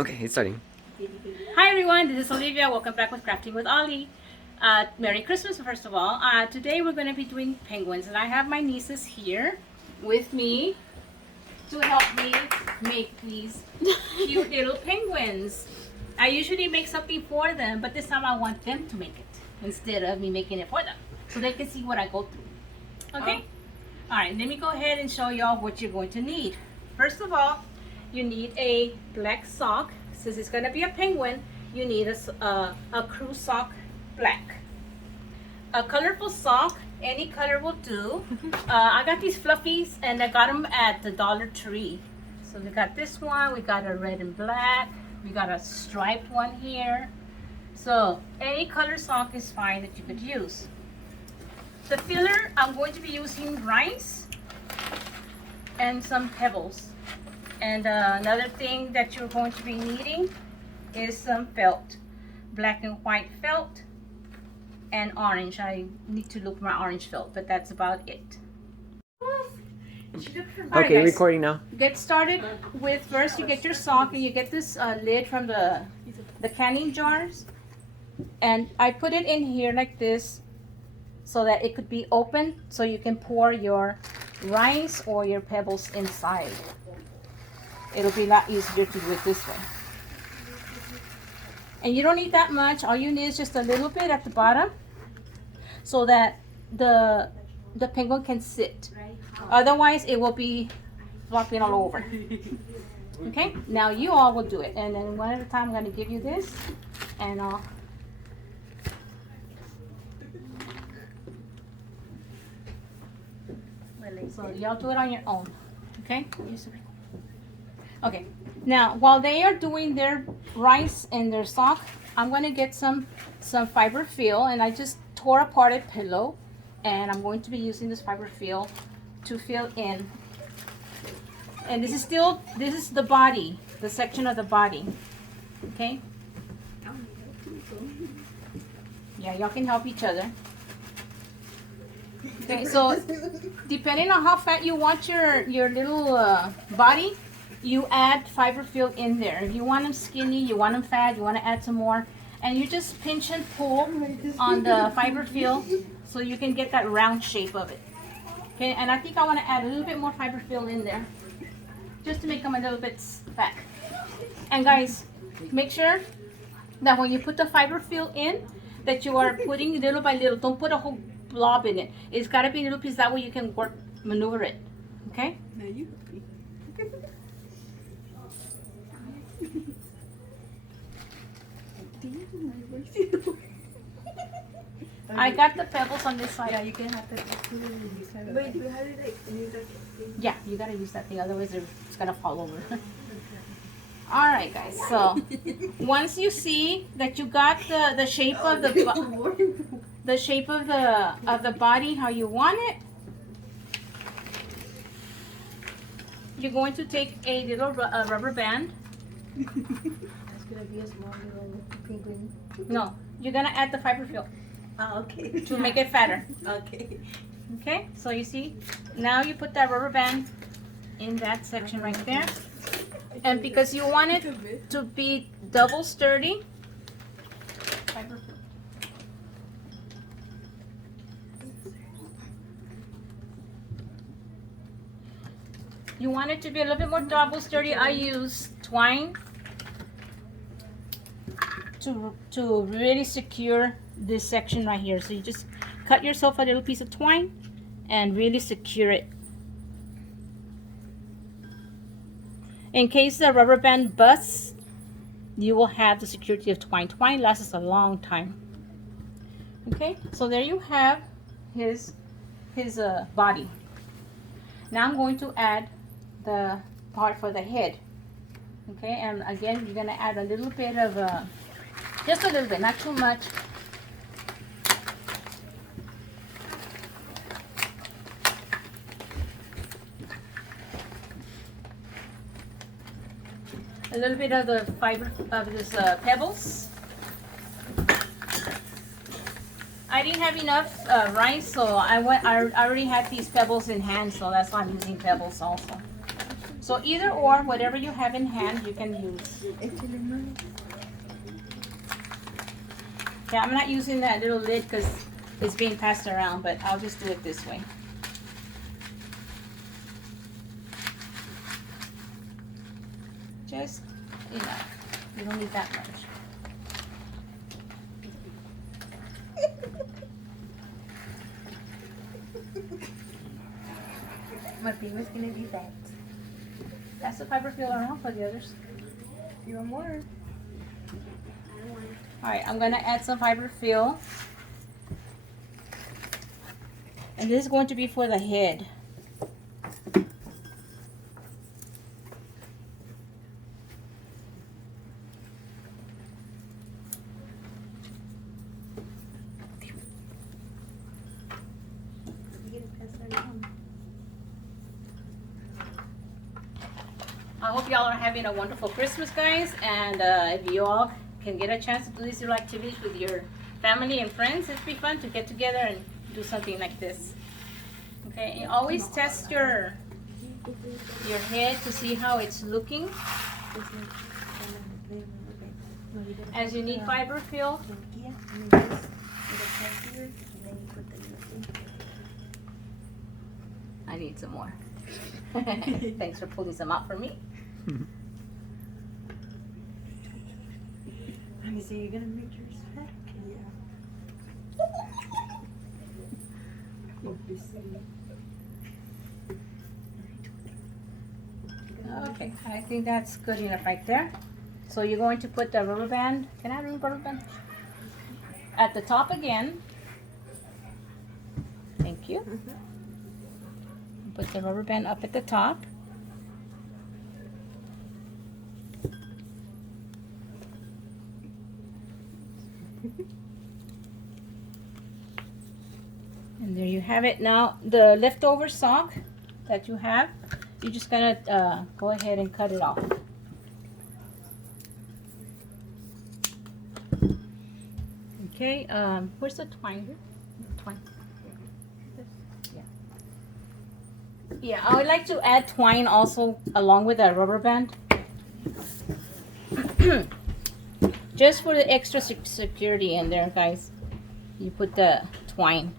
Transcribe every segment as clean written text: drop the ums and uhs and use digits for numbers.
Okay, it's starting. Hi everyone, this is Olivia. Welcome back with Crafting with Ollie. Merry Christmas, first of all. Today we're going to be doing penguins, and I have my nieces here with me to help me make these cute little penguins. I usually make something for them, but this time I want them to make it instead of me making it for them, so they can see what I go through. Okay? Alright, let me go ahead and show y'all what you're going to need. First of all, you need a black sock. Since it's going to be a penguin, you need a crew sock black. A colorful sock, any color will do. I got these fluffies and I got them at the Dollar Tree. So we got this one, we got a red and black, we got a striped one here. So any color sock is fine that you could use. The filler, I'm going to be using rice and some pebbles. And another thing that you're going to be needing is some felt, black and white felt, and orange. I need to look for my orange felt, but that's about it. Okay, recording now. Get started with, first you get your sock and you get this lid from the canning jars. And I put it in here like this so that it could be open so you can pour your rice or your pebbles inside. It'll be a lot easier to do it this way. And you don't need that much. All you need is just a little bit at the bottom so that the penguin can sit. Otherwise, it will be flopping all over. Okay? Now you all will do it. And then one at a time, I'm going to give you this. And I'll... So y'all do it on your own. Okay? Okay, now while they are doing their rice and their sock, I'm going to get some fiber fill, and I just tore apart a pillow, and I'm going to be using this fiber fill to fill in. And this is the body, the section of the body. Okay? Yeah, y'all can help each other. Okay, so depending on how fat you want your little body, you add fiber fill in there. If you want them skinny, you want them fat, you want to add some more, and you just pinch and pull on the fiber fill so you can get that round shape of it. Okay, and I think I want to add a little bit more fiber fill in there just to make them a little bit fat. And guys, make sure that when you put the fiber fill in, that you are putting little by little. Don't put a whole blob in it. It's got to be a little piece, that way you can maneuver it. Okay? I got the pebbles on this side. Yeah, you can have the. Wait, you have it like. Yeah, you gotta use that thing, otherwise it's gonna fall over. All right, guys. So once you see that you got the shape of the shape of the body how you want it, you're going to take a little rubber band. It's gonna be a small little penguin. No, you're gonna add the fiber fill. Oh, okay. To make it fatter. Okay. Okay, so you see, now you put that rubber band in that section right there. And because you want it to be double sturdy, fiber fill. You want it to be a little bit more double sturdy. I use twine to really secure this section right here. So you just cut yourself a little piece of twine and really secure it. In case the rubber band busts, you will have the security of twine. Twine lasts a long time. Okay, so there you have his body. Now I'm going to add the part for the head. Okay, and again, you're gonna add a little bit of just a little bit, not too much. A little bit of the fiber of this pebbles. I didn't have enough rice, so I already had these pebbles in hand, so that's why I'm using pebbles also. So either or, whatever you have in hand, you can use. Yeah, I'm not using that little lid because it's being passed around, but I'll just do it this way. Just enough. You don't need that much. My favorite's gonna be that. That's the fiber feel around for the others. You want more? Alright, I'm gonna add some fiber fill. And this is going to be for the head. I hope y'all are having a wonderful Christmas, guys, and if you all can get a chance to do these little activities with your family and friends, it'd be fun to get together and do something like this. Okay, and always test your head to see how it's looking. As you need fiber fill. I need some more. Thanks for pulling some out for me. Let me see, you're gonna make yours fat? Yeah. Okay, I think that's good enough right there. So you're going to put the rubber band. Can I have a rubber band? At the top again. Thank you. Put the rubber band up at the top. And there you have it. Now the leftover sock that you have, you're just gonna go ahead and cut it off. Okay, where's the twine? Twine. Yeah. Yeah, I would like to add twine also along with that rubber band. Just for the extra security in there, guys. You put the twine.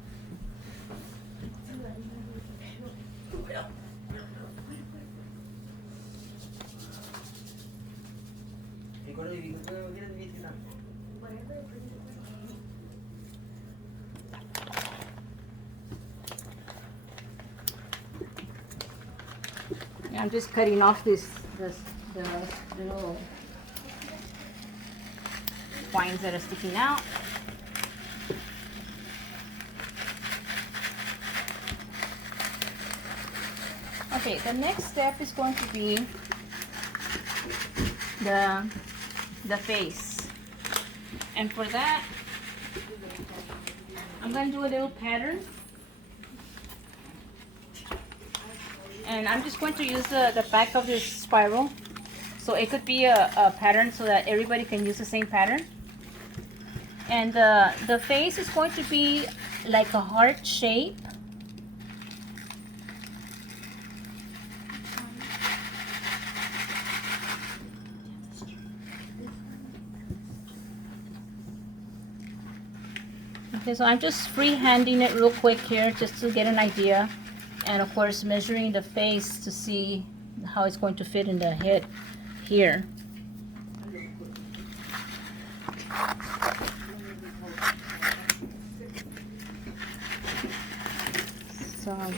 I'm just cutting off the little twines that are sticking out. Okay, the next step is going to be the face. And for that, I'm going to do a little pattern. And I'm just going to use the back of this spiral. So it could be a pattern so that everybody can use the same pattern. And the face is going to be like a heart shape. Okay, so I'm just free-handing it real quick here just to get an idea. And of course measuring the face to see how it's going to fit in the head here. So I'm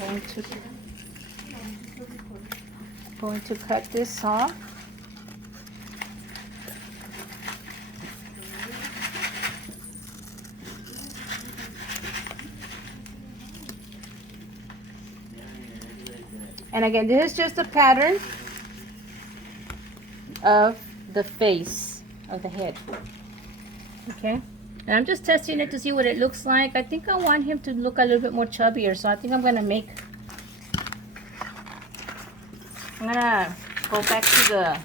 going to cut this off. And again, this is just a pattern of the face of the head. Okay, and I'm just testing it to see what it looks like. I think I want him to look a little bit more chubbier, so I think I'm gonna go back to the,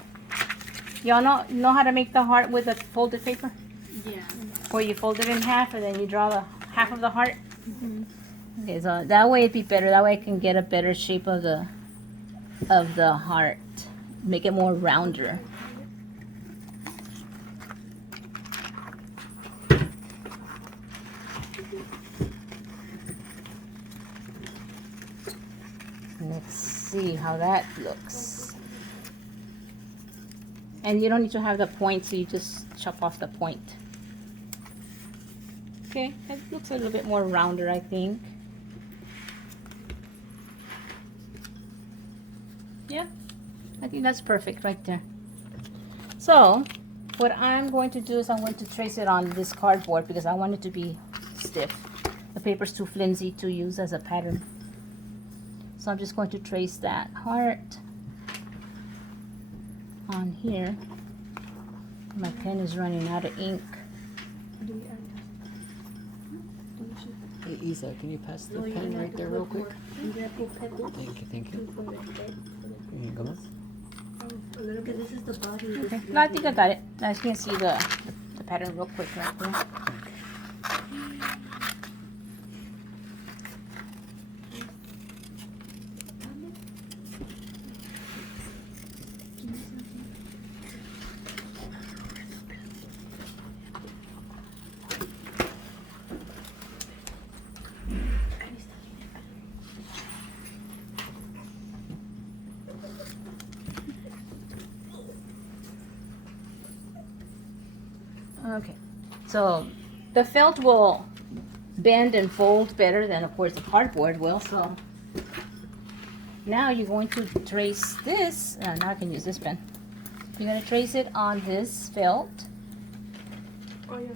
y'all know how to make the heart with a folded paper? Yeah. Where you fold it in half and then you draw the half of the heart? Okay, so that way it'd be better. That way I can get a better shape of the of the heart. Make it more rounder. Let's see how that looks. And you don't need to have the point, so you just chop off the point. Okay, it looks a little bit more rounder, I think. Yeah, I think that's perfect right there. So, what I'm going to do is I'm going to trace it on this cardboard because I want it to be stiff. The paper's too flimsy to use as a pattern. So I'm just going to trace that heart on here. My pen is running out of ink. Hey, Isa, can you pass the pen right there real quick? Thank you, thank you. Come on. Look at this is the body. Okay, no, I think I got it. Now you can see the pattern real quick right there. Okay, so the felt will bend and fold better than, of course, the cardboard will. So now you're going to trace this. Now I can use this pen. You're going to trace it on this felt. Oh, yeah.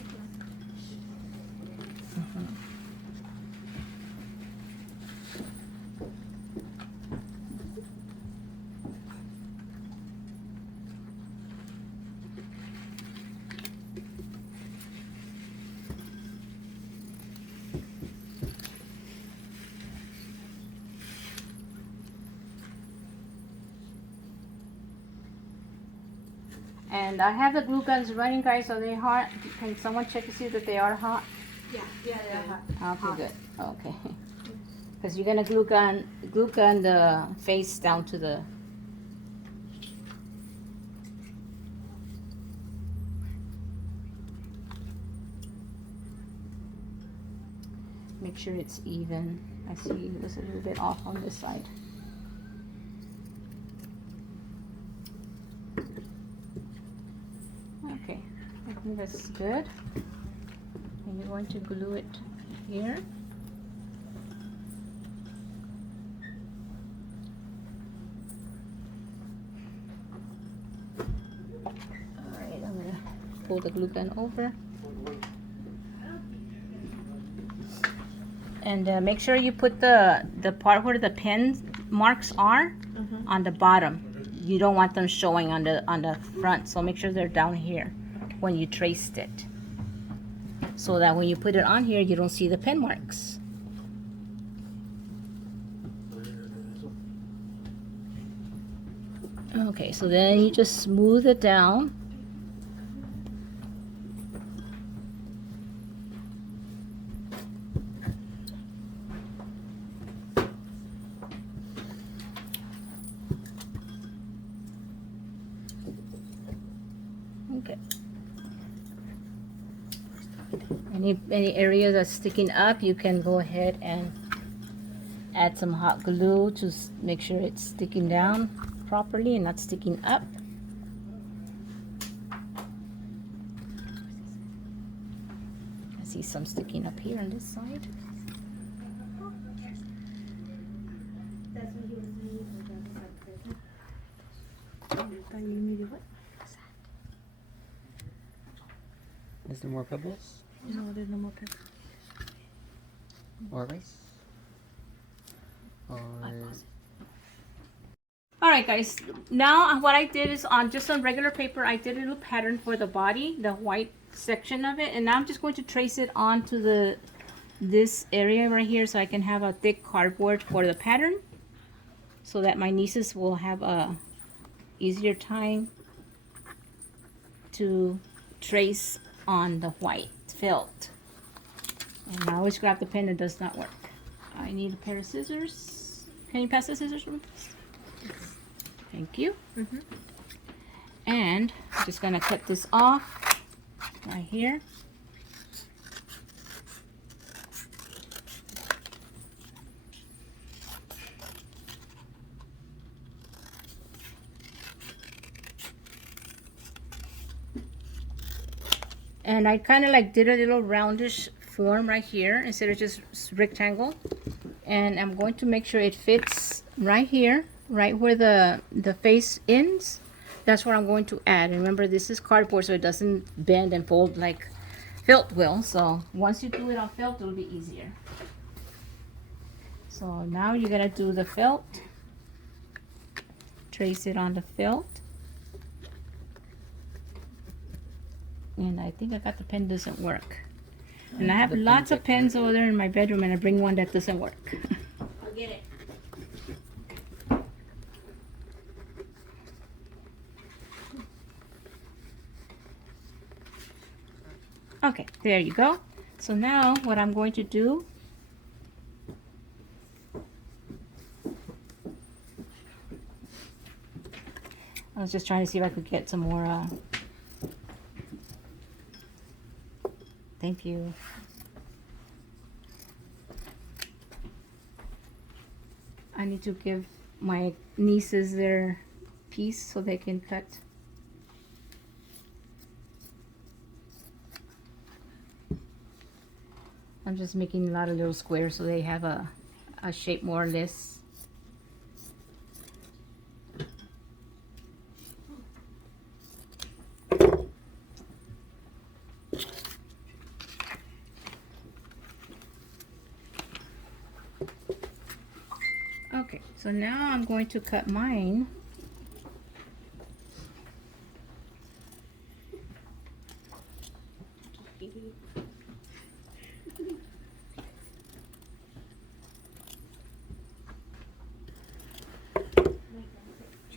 And I have the glue guns running, guys. Are they hot? Can someone check to see that they are hot? Yeah, they're hot. Okay, good. Okay. Because you're gonna glue gun the face down to the. Make sure it's even. I see it was a little bit off on this side. Okay, I think that's good. And you're going to glue it here. Alright, I'm gonna pull the glue gun over. And make sure you put the part where the pen marks are on the bottom. You don't want them showing on the front, so make sure they're down here when you traced it, so that when you put it on here you don't see the pen marks. Okay, so then you just smooth it down. Okay. Any area that's sticking up, you can go ahead and add some hot glue to make sure it's sticking down properly and not sticking up. I see some sticking up here on this side. Is there more pebbles? No, there's no more pepper. Or rice? Or... Alright guys, now what I did is on regular paper, I did a little pattern for the body, the white section of it, and now I'm just going to trace it onto this area right here so I can have a thick cardboard for the pattern, so that my nieces will have a easier time to trace on the white felt. And I always grab the pen that does not work. I need a pair of scissors. Can you pass the scissors, please? Thank you. And I'm just gonna cut this off right here. And I kind of like did a little roundish form right here instead of just rectangle. And I'm going to make sure it fits right here, right where the face ends. That's where I'm going to add. And remember, this is cardboard, so it doesn't bend and fold like felt will. So once you do it on felt, it'll be easier. So now you're gonna do the felt. Trace it on the felt. And I think I got the pen doesn't work. And I have lots of pens over there in my bedroom, and I bring one that doesn't work. I'll get it. Okay, there you go. So now what I'm going to do, I was just trying to see if I could get some more, thank you. I need to give my nieces their piece so they can cut. I'm just making a lot of little squares so they have a shape more or less. Okay, so now I'm going to cut mine.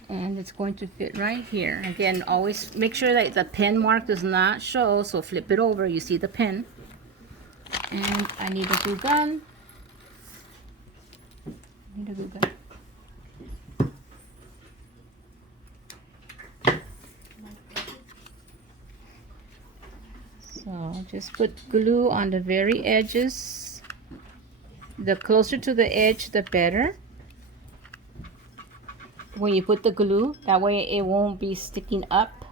And it's going to fit right here. Again, always make sure that the pen mark does not show, so flip it over, you see the pen. And I need a glue gun. So just put glue on the very edges. The closer to the edge, the better. When you put the glue, that way it won't be sticking up.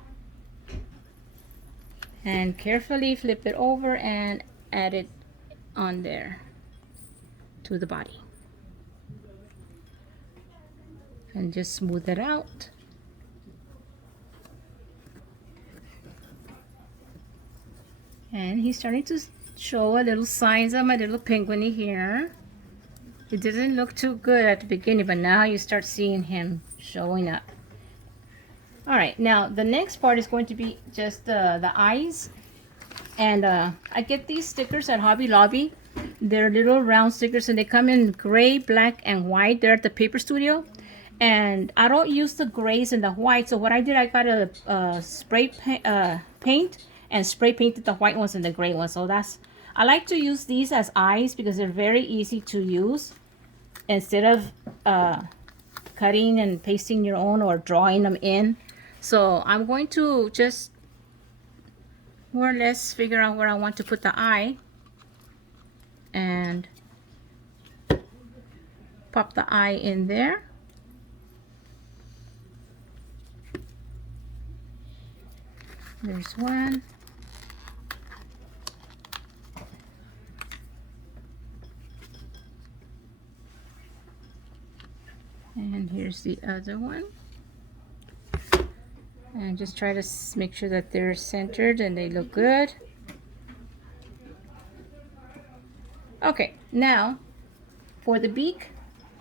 And carefully flip it over and add it on there to the body. And just smooth it out. And he's starting to show a little signs of my little penguin here. It didn't look too good at the beginning, but now you start seeing him showing up. All right, now the next part is going to be just the eyes. And I get these stickers at Hobby Lobby. They're little round stickers, and they come in gray, black, and white. They're at the Paper Studio. And I don't use the grays and the white, so what I did, I got a spray paint and spray painted the white ones and the gray ones. So I like to use these as eyes because they're very easy to use instead of cutting and pasting your own or drawing them in. So I'm going to just more or less figure out where I want to put the eye and pop the eye in there. There's one. And here's the other one. And just try to make sure that they're centered and they look good. Okay, now for the beak,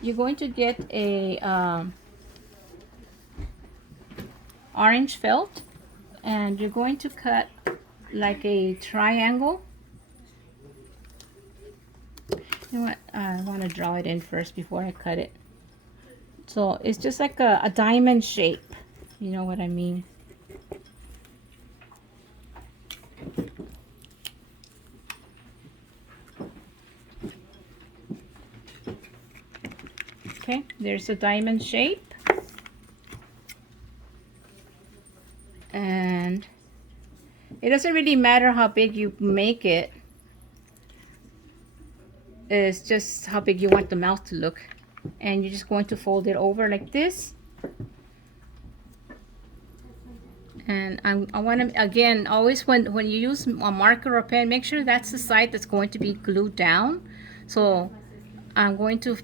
you're going to get a orange felt, and you're going to cut like a triangle. You know what? I want to draw it in first before I cut it. So it's just like a diamond shape. You know what I mean? Okay, there's a diamond shape. And it doesn't really matter how big you make it. It's just how big you want the mouth to look. And you're just going to fold it over like this. And I want to, again, always when you use a marker or pen, make sure that's the side that's going to be glued down. So I'm going to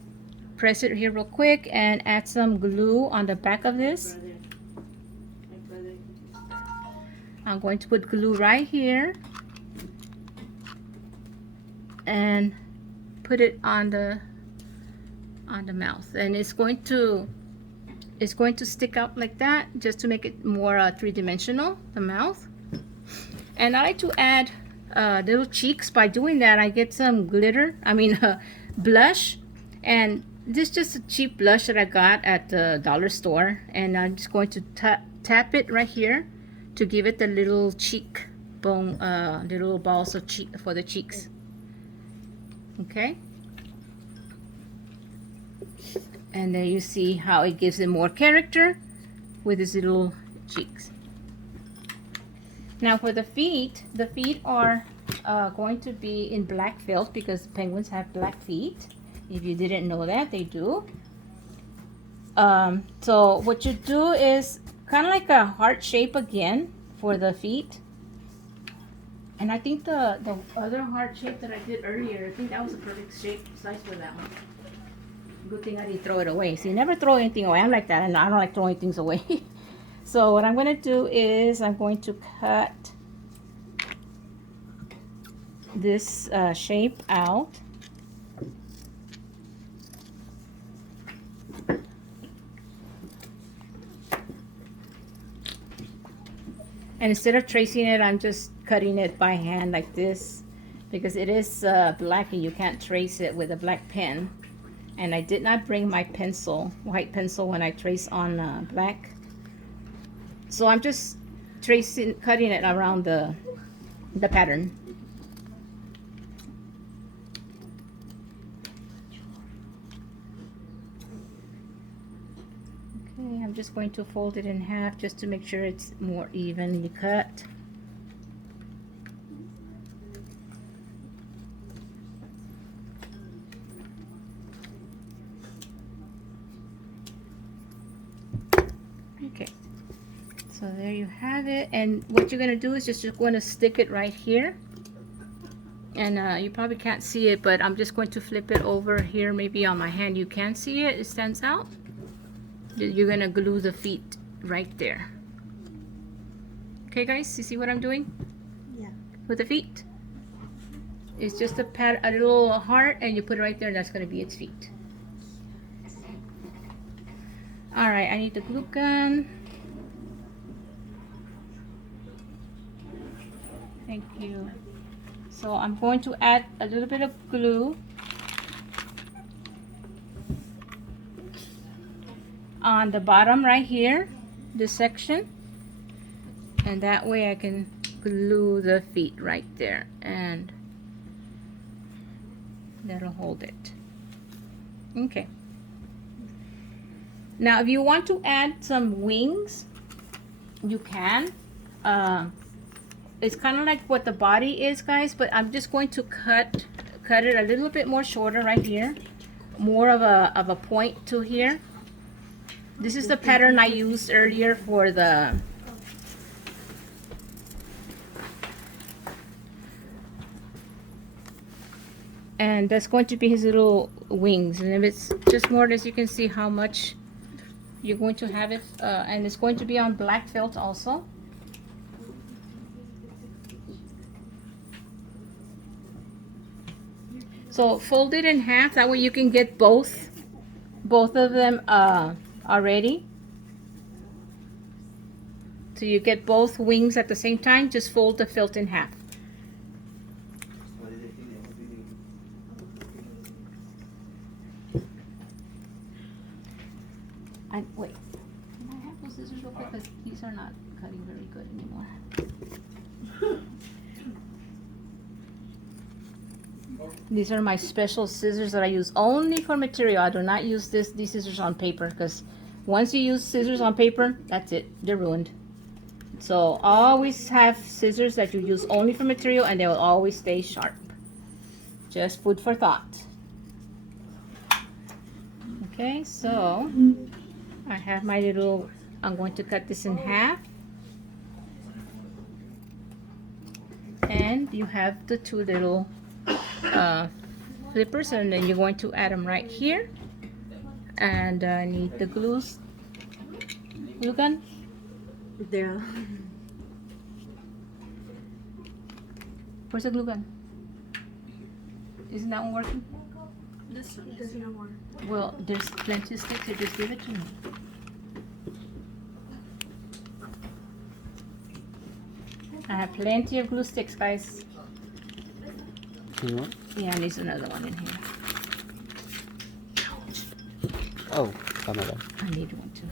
press it here real quick and add some glue on the back of this. I'm going to put glue right here and put it on the mouth, and it's going to stick out like that just to make it more three-dimensional, the mouth. And I like to add little cheeks. By doing that, I get some glitter, blush, and this is just a cheap blush that I got at the dollar store, and I'm just going to tap it right here to give it the little cheek bone, little balls of cheek for the cheeks. Okay, and there you see how it gives it more character with its little cheeks. Now for the feet are going to be in black felt because penguins have black feet. If you didn't know that, they do. So what you do is kind of like a heart shape again for the feet. And I think the other heart shape that I did earlier, I think that was a perfect shape size for that one. Good thing I didn't throw it away. See, never throw anything away. I'm like that, and I don't like throwing things away. So what I'm going to do is I'm going to cut this shape out. And instead of tracing it, I'm just cutting it by hand like this because it is black and you can't trace it with a black pen. And I did not bring my pencil, white pencil, when I trace on black. So I'm just cutting it around the pattern. Okay, I'm just going to fold it in half just to make sure it's more evenly cut. Okay, so there you have it. And what you're going to do is just you're going to stick it right here. And you probably can't see it, but I'm just going to flip it over here. Maybe on my hand you can see it. It stands out. You're going to glue the feet right there. Okay, guys, you see what I'm doing? Yeah. With the feet. It's just a little heart, and you put it right there, and that's going to be its feet. All right, I need the glue gun. Thank you. So I'm going to add a little bit of glue on the bottom right here, this section, and that way I can glue the feet right there, and that'll hold it. Okay. Now if you want to add some wings, you can. It's kind of like what the body is, guys, but I'm just going to cut it a little bit more shorter right here, more of a point to here. This is the pattern I used earlier for the and that's going to be his little wings. And if it's just more or less, you can see how much you're going to have it, and it's going to be on black felt also. So fold it in half, that way you can get both of them already. So you get both wings at the same time. Just fold the felt in half. Wait, can I have those scissors real quick, because these are not cutting very good anymore. These are my special scissors that I use only for material. I do not use these scissors on paper, because once you use scissors on paper, that's it. They're ruined. So always have scissors that you use only for material, and they will always stay sharp. Just food for thought. Okay, so I have my little, I'm going to cut this in half. And you have the two little flippers, and then you're going to add them right here. And I need the glue gun. There. Where's the glue gun? Isn't that one working? This one does not work. Well, there's plenty of sticks, so just give it to me. I have plenty of glue sticks, guys. You want? Yeah, and there's another one in here. Oh, my bad. I need one too.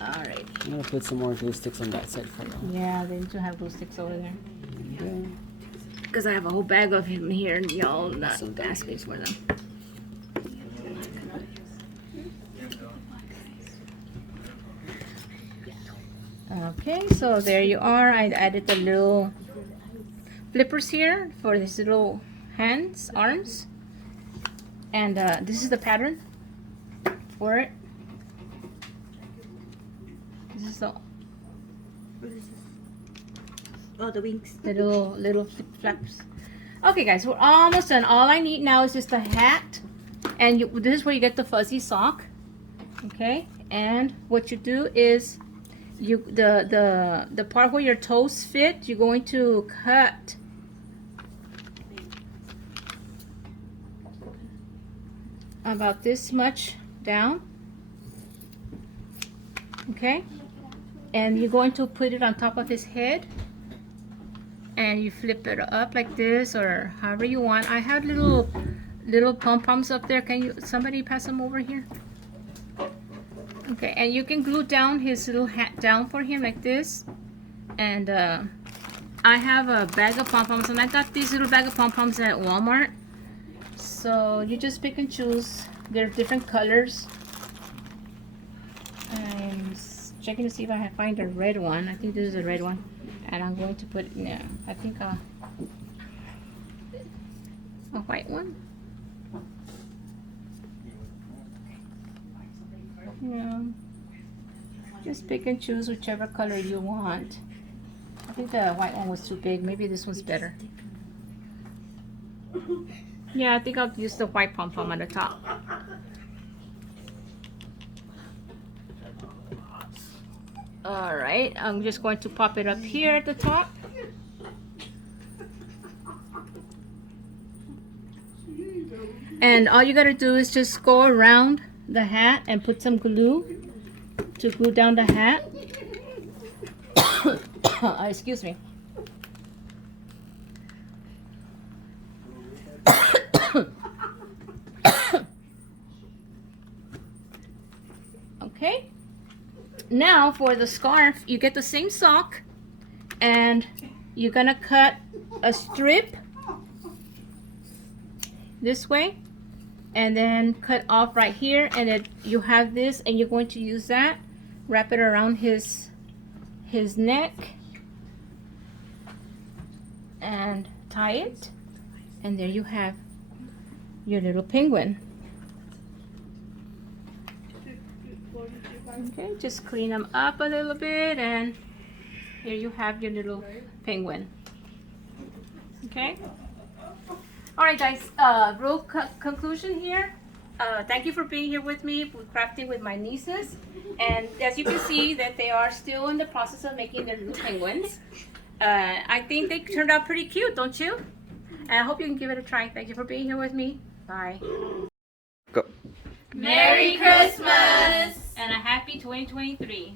Alright. I'm gonna put some more glue sticks on that side for you. Yeah, they need to have glue sticks over there. Okay. Because I have a whole bag of them here, and y'all not asking for them. Okay, so there you are. I added the little flippers here for these little hands, arms. And this is the pattern for it. This is the What is this? Oh, the wings. little flip flaps. Okay, guys, we're almost done. All I need now is just a hat, and this is where you get the fuzzy sock. Okay, and what you do is the part where your toes fit, you're going to cut about this much down. Okay, and you're going to put it on top of his head, and you flip it up like this or however you want. I have little pom-poms up there. Can you somebody pass them over here? Okay, and you can glue down his little hat down for him like this. And I have a bag of pom-poms, and I got these little bag of pom-poms at Walmart. So you just pick and choose. They're different colors. I'm checking to see if I can find a red one. I think this is a red one. And I'm going to put, yeah, I think a white one. Yeah. Just pick and choose whichever color you want. I think the white one was too big. Maybe this one's better. Yeah, I think I'll use the white pom-pom on the top. Alright, I'm just going to pop it up here at the top. And all you gotta do is just go around the hat and put some glue to glue down the hat. Excuse me. Okay. Now for the scarf, you get the same sock, and you're gonna cut a strip this way, and then cut off right here, and then you have this, and you're going to use that, wrap it around his neck, and tie it, and there you have your little penguin. Okay, just clean them up a little bit, and here you have your little penguin. Okay. All right, guys. Real conclusion here. Thank you for being here with me with crafting with my nieces, and as you can see, that they are still in the process of making their little penguins. I think they turned out pretty cute, don't you? And I hope you can give it a try. Thank you for being here with me. Bye. Go. Merry Christmas and a happy 2023.